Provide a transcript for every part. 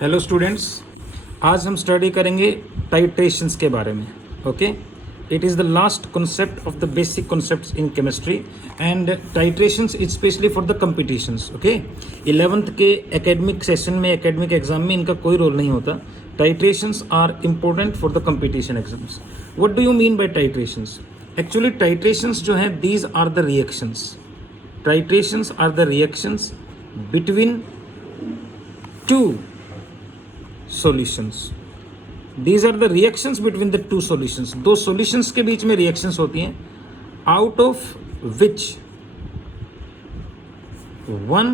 Hello students, आज हम study करेंगे टाइट्रेशंस के बारे में. Okay, it is the last concept of the basic concepts in chemistry and titrations is specially for the competitions. Okay, 11th के academic session में, academic exam में इनका कोई रोल नहीं होता. Titrations are important for the competition exams. What do you mean by titrations? Actually titrations जो हैं, these are the reactions. Titrations are the reactions between two solutions. These are the reactions between the two solutions. दो solutions के बीच में reactions होती हैं, out of which one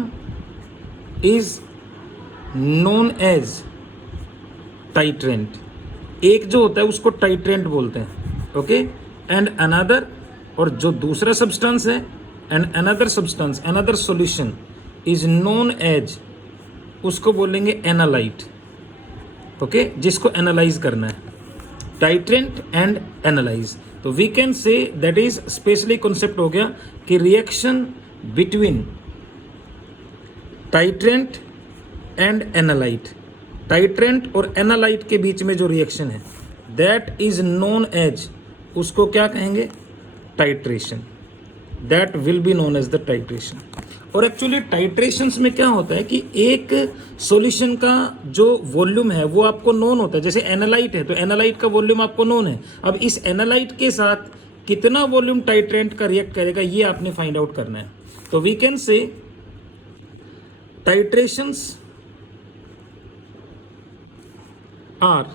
is known as titrant. एक जो होता है उसको titrant बोलते हैं. ओके, एंड अनदर, और जो दूसरा सब्सटेंस है, and another substance, another solution is known as, उसको बोलेंगे एनालाइट. ओके, जिसको एनालाइज करना है. Titrant and analyse. तो we can say that is specially concept हो गया कि reaction between titrant and analyte. Titrant और एनालाइट के बीच में जो रिएक्शन है, दैट इज नोन एज, उसको क्या कहेंगे? Titration. That will be known as the titration. और एक्चुअली टाइट्रेशंस में क्या होता है कि एक सॉल्यूशन का जो वॉल्यूम है वो आपको नोन होता है. जैसे एनालाइट है तो एनालाइट का वॉल्यूम आपको नोन है. अब इस एनालाइट के साथ कितना वॉल्यूम टाइट्रेंट का रिएक्ट करेगा ये आपने फाइंड आउट करना है. तो we can say titrations are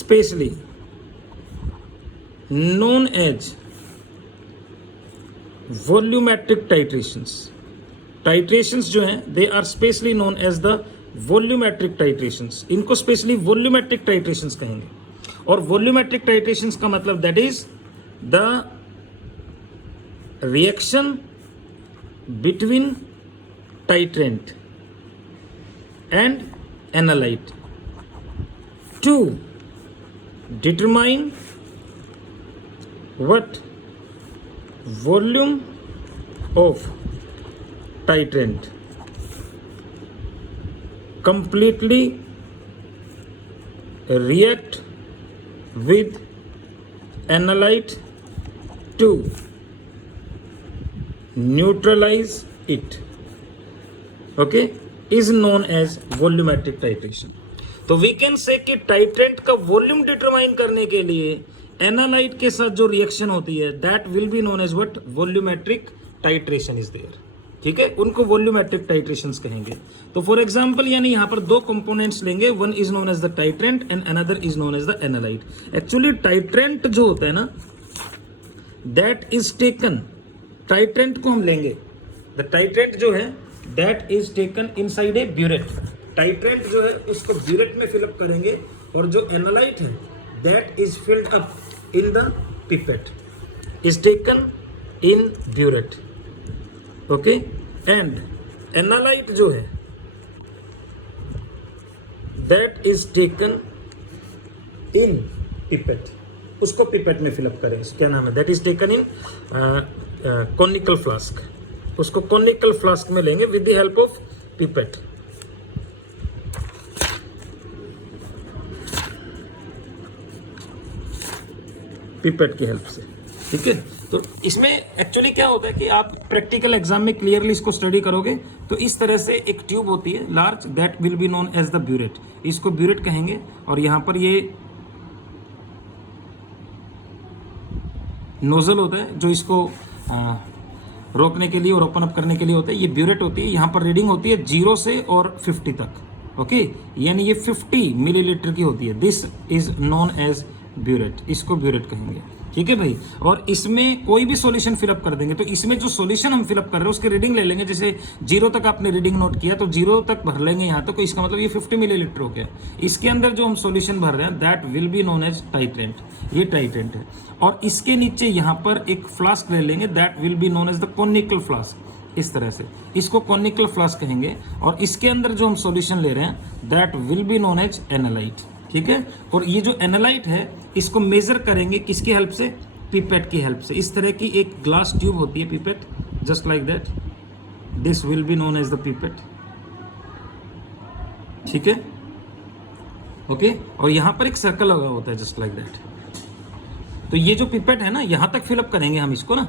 specially known as volumetric titrations. Titrations जो हैं, they are specially known as the volumetric titrations. इनको specially volumetric titrations कहेंगे. और volumetric titrations का मतलब that is the reaction between titrant and analyte to determine what volume of titrant completely react with analyte to neutralize it, okay, is known as volumetric titration. तो we can say कि titrant का volume determine करने के लिए analyte के साथ जो reaction होती है, that will be known as what? Volumetric titration is there. ठीक है, उनको वॉल्यूमेट्रिक टाइट्रेशंस कहेंगे. तो फॉर एग्जांपल, यानी यहां पर दो कंपोनेंट्स लेंगे, one is known as the titrant and another is known as the analyte. Actually titrant जो होता है ना, दैट इज टेकन, टाइट्रेंट को हम लेंगे, द टाइट्रेंट जो है that is taken inside a burette. Titrant जो है उसको ब्यूरेट में फिलअप करेंगे, और जो एनालाइट है that is filled up in the pipette, is taken in burette. Okay, and analyte जो है that is taken in pipette. उसको पिपेट में फिलअप करें. क्या नाम है? that is taken in conical flask. उसको conical flask में लेंगे with the help of pipette. Pipette की हेल्प से. ठीक है, तो इसमें एक्चुअली क्या होता है कि आप प्रैक्टिकल एग्जाम में क्लियरली इसको स्टडी करोगे तो इस तरह से एक ट्यूब होती है large, that will be known as the burette. इसको ब्यूरेट कहेंगे, और यहाँ पर ये नोजल होता है जो इसको रोकने के लिए और ओपन अप करने के लिए होता है. ये ब्यूरेट होती है. यहाँ पर रीडिंग होती है 0 से और 50 तक. ओके, यानी ये 50 मिलीलीटर की होती है. This is known as burette. इसको ब्यूरेट कहेंगे. ठीक है भाई, और इसमें कोई भी सॉल्यूशन फिलअप कर देंगे. तो इसमें जो सॉल्यूशन हम फिलअप कर रहे हैं उसके रीडिंग ले लेंगे. जैसे 0 तक आपने रीडिंग नोट किया तो 0 तक भर लेंगे यहाँ तक. तो इसका मतलब ये 50 मिलीलीटर हो गया. इसके अंदर जो हम सॉल्यूशन भर रहे हैं that will be known as titrant. ये टाइट्रेंट है. और इसके नीचे यहाँ पर एक फ्लास्क ले लेंगे, that will be known as the conical flask. इस तरह से इसको कोनिकल फ्लास्क कहेंगे. और इसके अंदर जो हम सॉल्यूशन ले रहे हैं that will be known as analyte. ठीक है, और ये जो एनालाइट है इसको मेजर करेंगे किसकी हेल्प से? पिपेट की हेल्प से. इस तरह की एक ग्लास ट्यूब होती है pipette, just like that. This will be known as the pipette. ठीक है, ओके। और यहां पर एक सर्कल लगा होता है जस्ट लाइक दैट। तो ये जो पिपेट है ना, यहां तक फिलअप करेंगे हम इसको ना,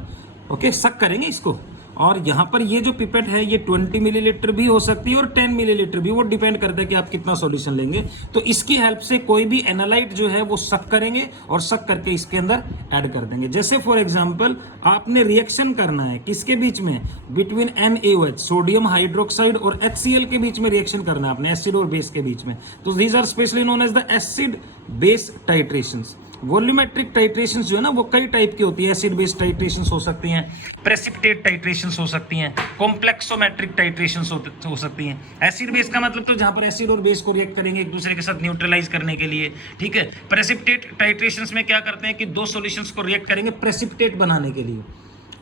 ओके, सक करेंगे इसको। और यहां पर ये जो पिपेट है ये 20 मिलीलीटर भी हो सकती है और 10 मिलीलीटर भी, वो डिपेंड करता है कि आप कितना सॉल्यूशन लेंगे। तो इसकी हेल्प से कोई भी एनालाइट जो है वो सक करेंगे और सक करके इसके अंदर ऐड कर देंगे। जैसे फॉर एग्जांपल आपने रिएक्शन करना है किसके बीच में, बिटवीन NaOH सोडियम हाइड्रोक्साइड और HCl के बीच में रिएक्शन करना है आपने, एसिड और बेस के बीच में। तो these are specially known as the acid base titrations. Volumetric titrations जो है ना वो कई टाइप की होती है। एसिड बेस्ड टाइट्रेशंस हो सकती हैं, प्रेसिपिटेट टाइट्रेशंस हो सकती हैं, कॉम्प्लेक्सोमेट्रिक टाइट्रेशंस हो सकती हैं। एसिड बेस का मतलब तो जहां पर एसिड और बेस को रिएक्ट करेंगे एक दूसरे के साथ न्यूट्रलाइज करने के लिए, ठीक है। प्रेसिपिटेट टाइट्रेशंस में क्या करते हैं कि दो सॉल्यूशंस को रिएक्ट करेंगे प्रेसिपिटेट बनाने के लिए,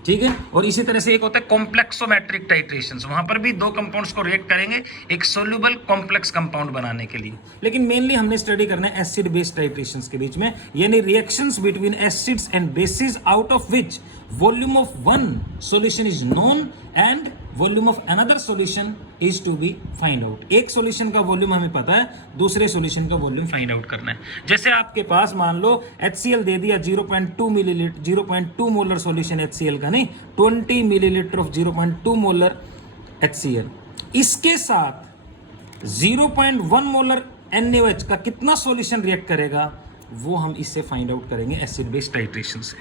ठीक है। और इसी तरह से एक होता है कॉम्प्लेक्सोमेट्रिक टाइट्रेशंस, वहां पर भी दो कंपाउंड्स को रिएक्ट करेंगे एक सोल्यूबल कॉम्प्लेक्स कंपाउंड बनाने के लिए। लेकिन मेनली हमने स्टडी करना है एसिड बेस टाइट्रेशंस के बीच में, यानी reactions between acids and bases out of which volume of one solution is known and volume of another solution is to be find out. एक सॉल्यूशन का वॉल्यूम हमें पता है, दूसरे सॉल्यूशन का वॉल्यूम फाइंड आउट करना है। जैसे आपके पास मान लो HCl दे दिया 0.2 मिलीलीटर, 0.2 मोलर सॉल्यूशन HCl का, नहीं 20 मिलीलीटर ऑफ 0.2 मोलर HCl। इसके साथ 0.1 मोलर NaOH का कितना सॉल्यूशन रिएक्ट करेगा वो हम इससे फाइंड आउट करेंगे एसिड बेस टाइट्रेशन से,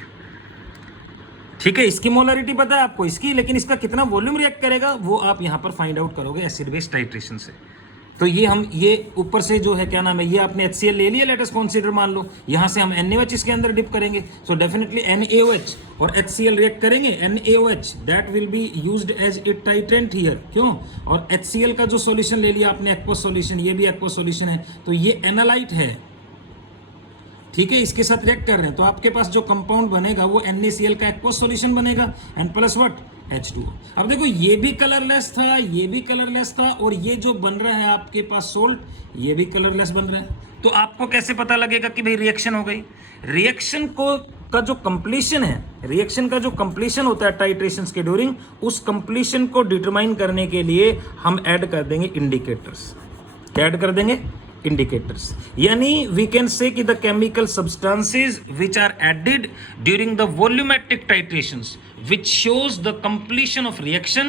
ठीक है। इसकी मोलरिटी पता है आपको इसकी, लेकिन इसका कितना वॉल्यूम रिएक्ट करेगा वो आप यहां पर फाइंड आउट करोगे एसिड बेस टाइट्रेशन से। तो ये ऊपर से जो है क्या नाम है, ये आपने HCl ले लिया, लेट अस कंसीडर, मान लो यहां से हम NaOH इसके अंदर डिप करेंगे। सो डेफिनेटली NaOH और HCl रिएक्ट करेंगे। NaOH that will be used as a titrant here, क्यों। और HCl का जो सॉल्यूशन ले लिया आपने एक्वस सॉल्यूशन, ये भी एक्वस सॉल्यूशन है, तो ये एनालाइट है, ठीक है। इसके साथ रिएक्ट कर रहे हैं तो आपके पास जो कंपाउंड बनेगा वो NaCl का एक्वस सॉल्यूशन बनेगा एंड प्लस व्हाट H2O। अब देखो ये भी कलरलेस था, ये भी कलरलेस था, और ये जो बन रहा है आपके पास सोल्ट, ये भी कलरलेस बन रहा है। तो आपको कैसे पता लगेगा कि भाई रिएक्शन हो गई। रिएक्शन को का जो कंप्लीशन है, रिएक्शन का जो कंप्लीशन होता है टाइट्रेशंस के ड्यूरिंग, उस कंप्लीशन को डिटरमाइन करने के लिए हम ऐड कर देंगे इंडिकेटर्स। क्या ऐड कर देंगे, इंडिकेटर्स। यानी वी कैन से कि the chemical substances which are added during the volumetric titrations which shows the completion of reaction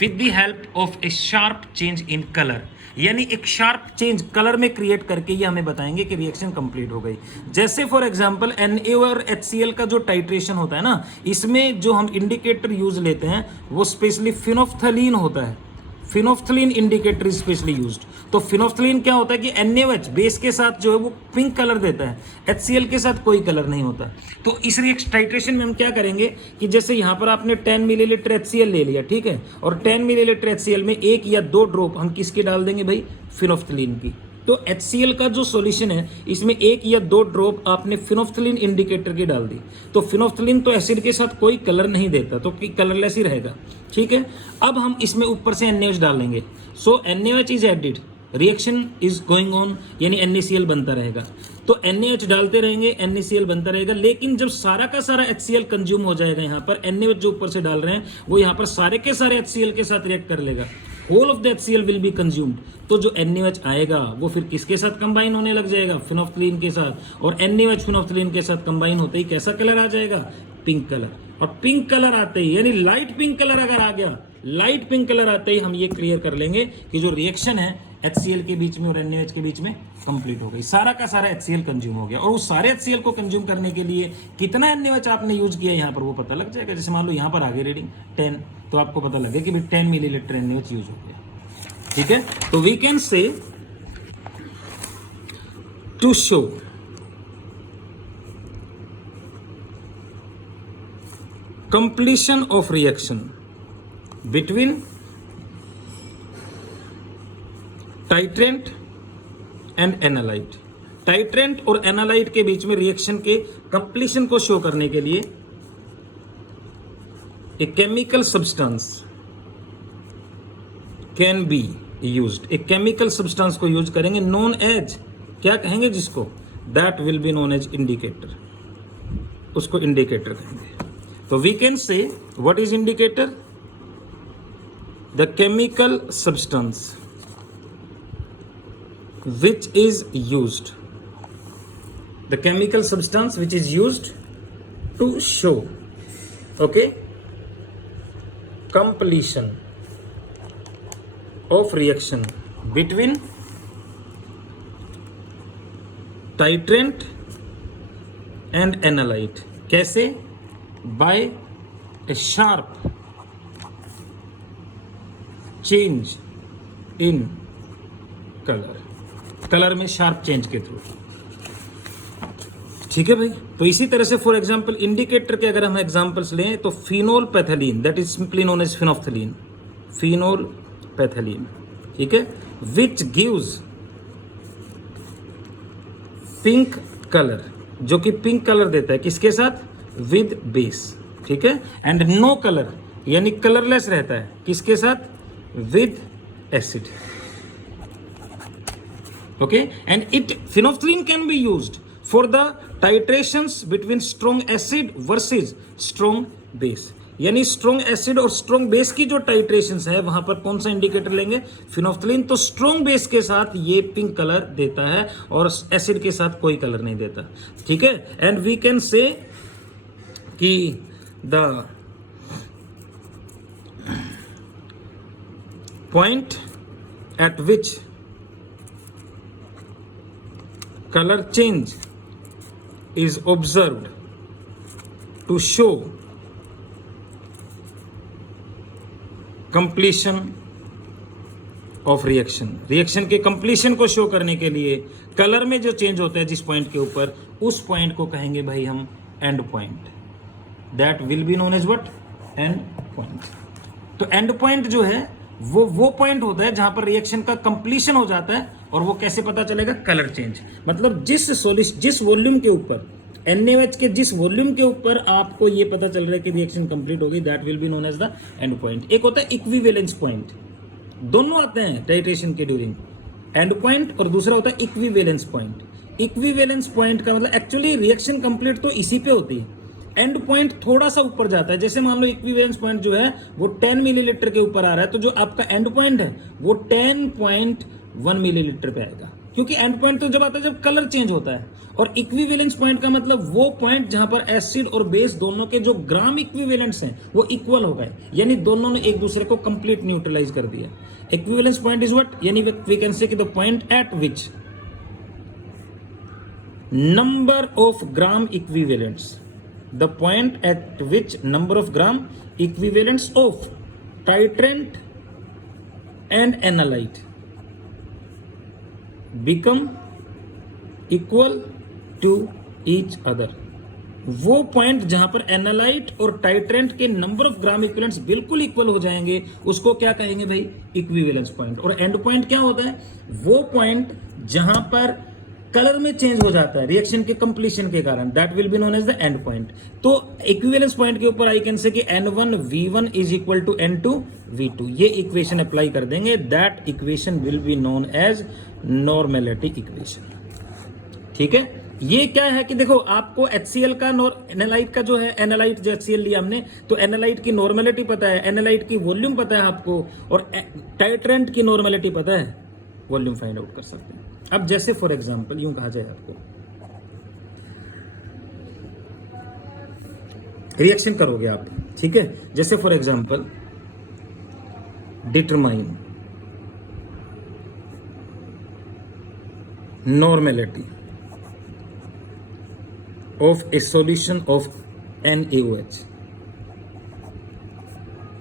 with the help of a sharp change in color। यानी एक sharp change colour में create करके ये हमें बताएंगे कि reaction complete हो गई। जैसे फॉर एग्जांपल Na और HCl का जो टाइट्रेशन होता है ना, इसमें जो हम इंडिकेटर यूज लेते हैं वो स्पेशली फिनोफ्थलीन होता है। Phenolphthalein indicator is specially used. तो फिनोफ्थलीन क्या होता है कि NaOH बेस के साथ जो है वो पिंक कलर देता है, HCl के साथ कोई कलर नहीं होता। तो इस टाइट्रेशन में हम क्या करेंगे कि जैसे यहाँ पर आपने 10 मिलीलीटर HCl ले लिया, ठीक है, और 10 मिलीलीटर HCl में 1 या 2 ड्रॉप हम किसकी डाल देंगे भाई, फिनोफ्थलीन की। तो HCl का जो सॉल्यूशन है इसमें 1 या 2 ड्रॉप आपने फिनोफ्थलीन इंडिकेटर की डाल दी। तो फिनोफ्थलीन तो एसिड के साथ कोई कलर नहीं देता, तो कलरलेस ही रहेगा, ठीक है। अब हम इसमें ऊपर से NaOH डालेंगे। सो NaOH is added, reaction is going on, यानी NaCl बनता रहेगा। तो NaOH डालते रहेंगे, NaCl बनता रहेगा। लेकिन जब सारा का सारा HCl कंज्यूम हो जाएगा, यहाँ पर NaOH जो ऊपर से डाल रहे हैं वो यहाँ पर सारे के सारे HCl के साथ रिएक्ट कर लेगा। Whole of the HCl will be consumed. तो जो NaOH आएगा वो फिर किसके साथ कंबाइन होने लग जाएगा, फिनोफ्थलीन के साथ। और NaOH फिनोफ्थलीन के साथ कंबाइन होते ही कैसा कलर आ जाएगा, पिंक कलर। और पिंक कलर आते ही, यानी लाइट पिंक कलर अगर आ गया, लाइट पिंक कलर आते ही हम ये क्लियर कर लेंगे कि जो रिएक्शन है HCl के बीच में और NaOH के बीच में कंप्लीट हो गई। सारा का सारा HCl कंज्यूम हो गया। और उस सारे HCl को कंज्यूम करने के लिए कितना NaOH आपने यूज किया यहाँ पर वो पता लग जाएगा। जैसे मान लो यहाँ पर आगे रीडिंग 10, तो आपको पता लगे कि भाई 10 मिलीलीटर NaOH यूज हो गया, ठीक है। तो we can say to show completion of reaction between titrant and analyte. Titrant और एनालाइट के बीच में रिएक्शन के कंप्लीशन को शो करने के लिए a chemical substance can be used. एक केमिकल सब्सटेंस को यूज करेंगे, नोन एज, क्या कहेंगे जिसको, that will be known as indicator. उसको इंडिकेटर कहेंगे। तो we can say what is indicator, the chemical substance which is used, the chemical substance which is used to show, okay, completion of reaction between titrant and analyte. कैसे? By a sharp change in color, colour में sharp change के through. ठीक है भाई। तो इसी तरह से फॉर एग्जांपल इंडिकेटर के अगर हम एग्जांपल्स लें तो phenolphthalein, that is simply known as phenolphthalein, phenolphthalein, ठीक है, विच गिव्स पिंक कलर, जो कि पिंक कलर देता है किसके साथ? विद बेस, ठीक है, एंड नो कलर यानी कलरलेस रहता है किसके साथ? With acid, okay, and it phenolphthalein can be used for the titrations between strong acid versus strong base, यानी स्ट्रॉन्ग एसिड और स्ट्रॉन्ग बेस की जो टाइट्रेशंस है वहां पर कौन सा इंडिकेटर लेंगे? फिनोफ्थलीन। तो स्ट्रॉन्ग बेस के साथ ये पिंक कलर देता है और एसिड के साथ कोई कलर नहीं देता, ठीक है। एंड वी कैन से कि the point eight which colour change is observed to show completion of reaction, reaction के कंप्लीशन को शो करने के लिए कलर में जो चेंज होता है जिस पॉइंट के ऊपर, उस पॉइंट को कहेंगे भाई हम end point, that will be known as what? End point. तो एंड पॉइंट जो है वो पॉइंट होता है जहां पर रिएक्शन का कंप्लीशन हो जाता है, और वो कैसे पता चलेगा? कलर चेंज, मतलब जिस वॉल्यूम के ऊपर NaOH के जिस वॉल्यूम के ऊपर आपको ये पता चल रहा है कि रिएक्शन कंप्लीट हो गई, that will be known as the end point. एक होता है इक्विवेलेंस पॉइंट, दोनों आते हैं टाइट्रेशन के ड्यूरिंग, एंड पॉइंट, और दूसरा होता है इक्विवेलेंस पॉइंट। इक्विवेलेंस पॉइंट का मतलब एक्चुअली रिएक्शन कंप्लीट तो इसी पे होती है, एंड पॉइंट थोड़ा सा ऊपर जाता है। जैसे मान लो इक्विवेलेंस पॉइंट जो है वो 10 मिलीलीटर के ऊपर आ रहा है, तो जो आपका एंड पॉइंट है वो 10.1 मिलीलीटर पे आएगा, क्योंकि एंड पॉइंट तो जब आता है जब कलर चेंज होता है। और इक्विवेलेंस पॉइंट का मतलब वो पॉइंट जहां पर एसिड और बेस दोनों के जो ग्राम इक्विवेलेंट्स हैं वो इक्वल हो गए, यानी दोनों ने एक दूसरे को कंप्लीट न्यूट्रलाइज कर दिया। Equivalence point is what? यानी वी कैन से कि the point eight which number of gram equivalents, the point at which number of gram equivalents of titrant and analyte become equal to each other, वो point जहां पर analyte और titrant के number of gram equivalents बिल्कुल equal हो जाएंगे, उसको क्या कहेंगे भाई? Equivalence point. और एंड पॉइंट क्या होता है? वो पॉइंट जहां पर कलर में चेंज हो जाता है रिएक्शन के कंप्लीशन के कारण, that will be known as the end point. तो इक्विवेलेंस पॉइंट के ऊपर आई कैन से कि N1 V1 is equal to N2 V2, ये इक्वेशन अप्लाई कर देंगे, that equation will be known as normality equation, ठीक है। ये क्या है कि देखो आपको HCl का एनालाइट का जो है, एनालाइट जो HCl लिया हमने, तो एनालाइट की नॉर्मेलिटी पता है, एनालाइट की वॉल्यूम पता है आपको, और टाइट्रेंट की नॉर्मेलिटी पता है, वॉल्यूम फाइंड आउट कर सकते हैं। अब जैसे फॉर एग्जांपल यूं कहा जाए आपको, रिएक्शन करोगे आप, ठीक है, जैसे for example determine normality of a solution of NaOH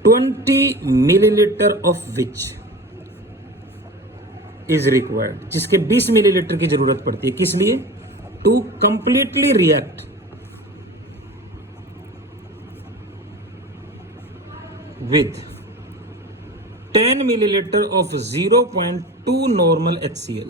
20 milliliter of which is required, जिसके 20 मिलीलीटर की जरूरत पड़ती है, किस लिए? To completely react with 10 millilitre of 0.2 normal HCl।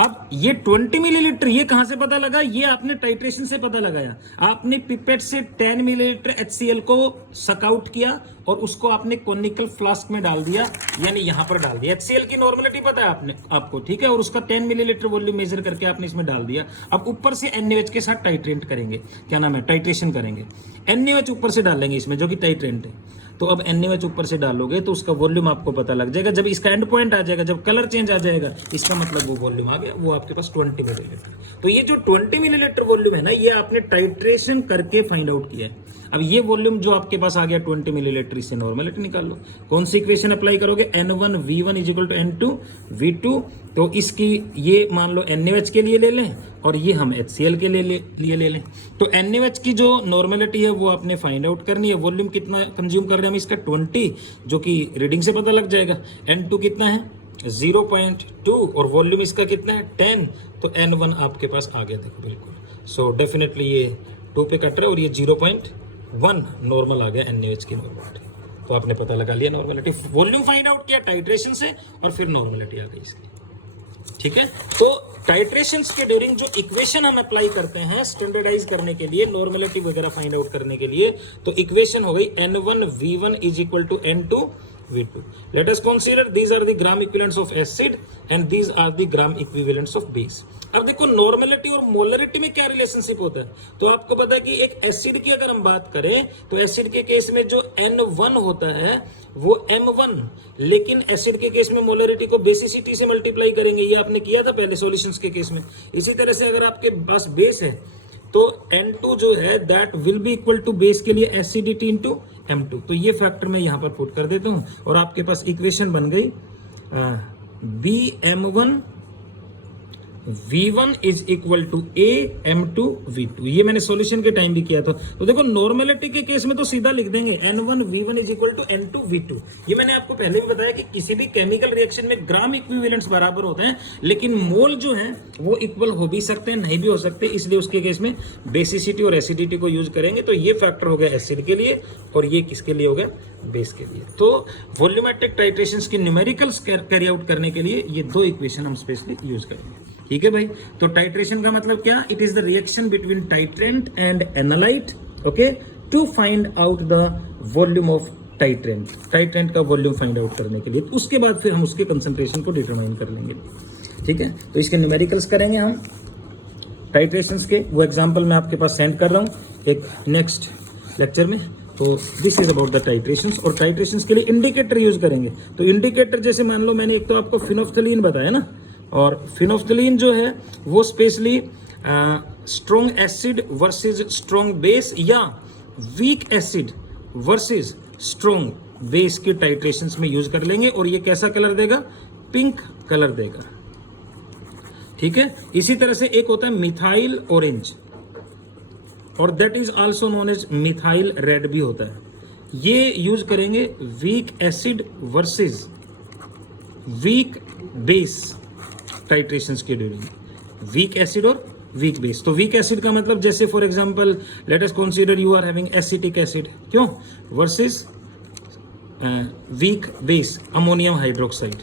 अब ये 20 मिलीलीटर ये कहां से पता लगा? ये आपने टाइट्रेशन से पता लगाया, आपने पिपेट से 10 मिलीलीटर HCl को सक आउट किया और उसको आपने कॉनिकल फ्लास्क में डाल दिया, यानी यहां पर डाल दिया। HCl की नॉर्मेलिटी पता है आपको, ठीक है, और उसका 10 मिलीलीटर वॉल्यूम मेजर करके आपने इसमें डाल दिया। अब ऊपर से NaOH के साथ टाइट्रेंट करेंगे, क्या नाम है, टाइट्रेशन करेंगे, NaOH ऊपर से डालेंगे इसमें जो कि टाइट्रेंट है। तो अब NaOH ऊपर से डालोगे तो उसका वॉल्यूम आपको पता लग जाएगा। जब इसका एंड पॉइंट आ जाएगा, जब कलर चेंज आ जाएगा, इसका मतलब वो वॉल्यूम आ गया, वो आपके पास 20 मिलीलीटर। तो ये जो 20 मिलीलीटर वॉल्यूम है ना, ये आपने टाइट्रेशन करके फाइंड आउट किया है। अब ये वॉल्यूम जो आपके पास आ गया 20 मिलीलीटर, इससे नॉर्मेलिटी निकाल लो। कौन सी इक्वेशन अप्लाई करोगे? N1V1 = N2V2। तो इसकी ये मान लो NaOH के लिए ले लें और ये हम HCl के लिए ले लें। तो NaOH की जो नॉर्मेलिटी है वो आपने फाइंड आउट करनी है। वॉल्यूम कितना कंज्यूम कर रहे हैं हम इसका? 20, जो कि रीडिंग से पता लग जाएगा। N2 कितना है? 0.2 और वॉल्यूम इसका कितना है? 10। तो N1 आपके पास आ गया, देखो बिल्कुल। सो डेफिनेटली ये 2 पे कट रहा है और ये 0.1 नॉर्मल आ गया NaOH की नॉर्मेलिटी। तो आपने पता लगा लिया नॉर्मेलिटी, वॉल्यूम फाइंड आउट किया टाइट्रेशन से और फिर नॉर्मेलिटी आ गई इसकी। ठीक है, तो टाइट्रेशन के ड्यूरिंग जो इक्वेशन हम अप्लाई करते हैं स्टैंडर्डाइज करने के लिए, नॉर्मेलिटी वगैरह फाइंड आउट करने के लिए, तो इक्वेशन हो गई N1V1 = N2V2। Let us consider these are the gram equivalents of acid and these are the gram equivalents of base। अब देखो नॉर्मेलिटी और मोलरिटी में क्या रिलेशनशिप होता है। तो आपको पता है कि एक एसिड की अगर हम बात करें तो एसिड के केस में जो N1 होता है वो M1, लेकिन एसिड के केस में मोलरिटी को बेसिसिटी से मल्टीप्लाई करेंगे। ये आपने किया था पहले सॉल्यूशंस के केस में। इसी तरह से अगर आपके पास बेस है तो N2 जो है that will be equal to base के लिए एसिडिटी इंटू M2। तो ये फैक्टर मैं यहां पर पुट कर देता हूं और आपके पास इक्वेशन बन गई BM1 V1 = A M2 V2। ये मैंने सॉल्यूशन के टाइम भी किया था। तो देखो नॉर्मेलिटी के केस में तो सीधा लिख देंगे N1 V1 = N2 V2। ये मैंने आपको पहले भी बताया कि किसी भी केमिकल रिएक्शन में ग्राम इक्विवेलेंट्स बराबर होते हैं, लेकिन मोल जो है वो इक्वल हो भी सकते हैं, नहीं भी हो सकते। इसलिए उसके केस में बेसिसिटी और एसिडिटी को यूज करेंगे। तो ये फैक्टर हो गया एसिड के लिए और ये किसके लिए हो गया? बेस के लिए। तो वॉल्यूमेट्रिक टाइट्रेशंस की न्यूमेरिकल्स कैरी आउट करने के लिए ये दो इक्वेशन हम स्पेशली यूज करेंगे। ठीक है भाई, तो टाइट्रेशन का मतलब क्या? It is the reaction between titrant and analyte, okay, to find out the volume of titrant. Titrant का वॉल्यूम फाइंड आउट करने के लिए, तो उसके बाद फिर हम उसके कंसंट्रेशन को डिटरमाइन कर लेंगे। ठीक है, तो इसके न्यूमेरिकल्स करेंगे हम टाइट्रेशंस के। वो एग्जांपल मैं आपके पास सेंड कर रहा हूँ एक नेक्स्ट लेक्चर में। तो this is about the titrations. और टाइट्रेशंस के लिए इंडिकेटर यूज करेंगे। तो इंडिकेटर जैसे मान लो मैंने एक तो आपको फिनोफ्थलीन बताया ना, और फिनोफ्थलीन जो है वो specially strong acid versus strong base या weak acid versus strong base के टाइट्रेशंस में यूज कर लेंगे। और ये कैसा कलर देगा? पिंक कलर देगा। ठीक है, इसी तरह से एक होता है मिथाइल ऑरेंज और that is also known as methyl red भी होता है। ये यूज करेंगे weak acid versus weak base titrations के ड्यूरिंग, वीक एसिड और वीक बेस। तो वीक एसिड का मतलब जैसे for example let us consider you are having acetic acid, क्यों, versus weak base ammonium hydroxide.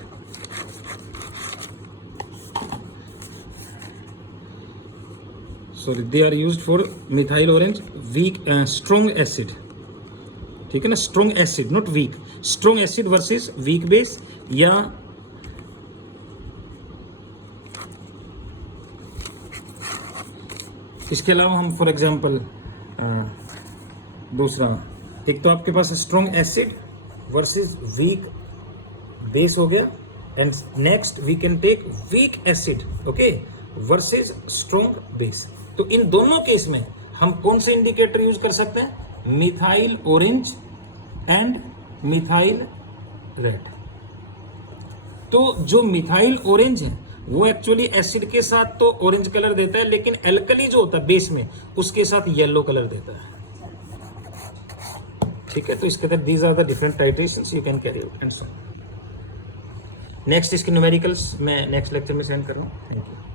Sorry, they are used for methyl orange weak strong acid. ठीक है ना, strong acid not weak, strong acid versus weak base. या इसके अलावा हम for example दूसरा, एक तो आपके पास strong acid versus weak base हो गया, and next we can take weak acid, okay, versus strong base. तो इन दोनों केस में हम कौन से इंडिकेटर यूज कर सकते हैं? Methyl orange and methyl red. तो जो मिथाइल ऑरेंज है वो एक्चुअली एसिड के साथ तो ऑरेंज कलर देता है, लेकिन एल्कली जो होता है बेस में उसके साथ येलो कलर देता है। ठीक है, तो इसके तहत these are the different titrations you can carry out and so. Next इसके न्यूमेरिकल्स मैं नेक्स्ट लेक्चर में सेंड कर रहा हूँ। Thank you.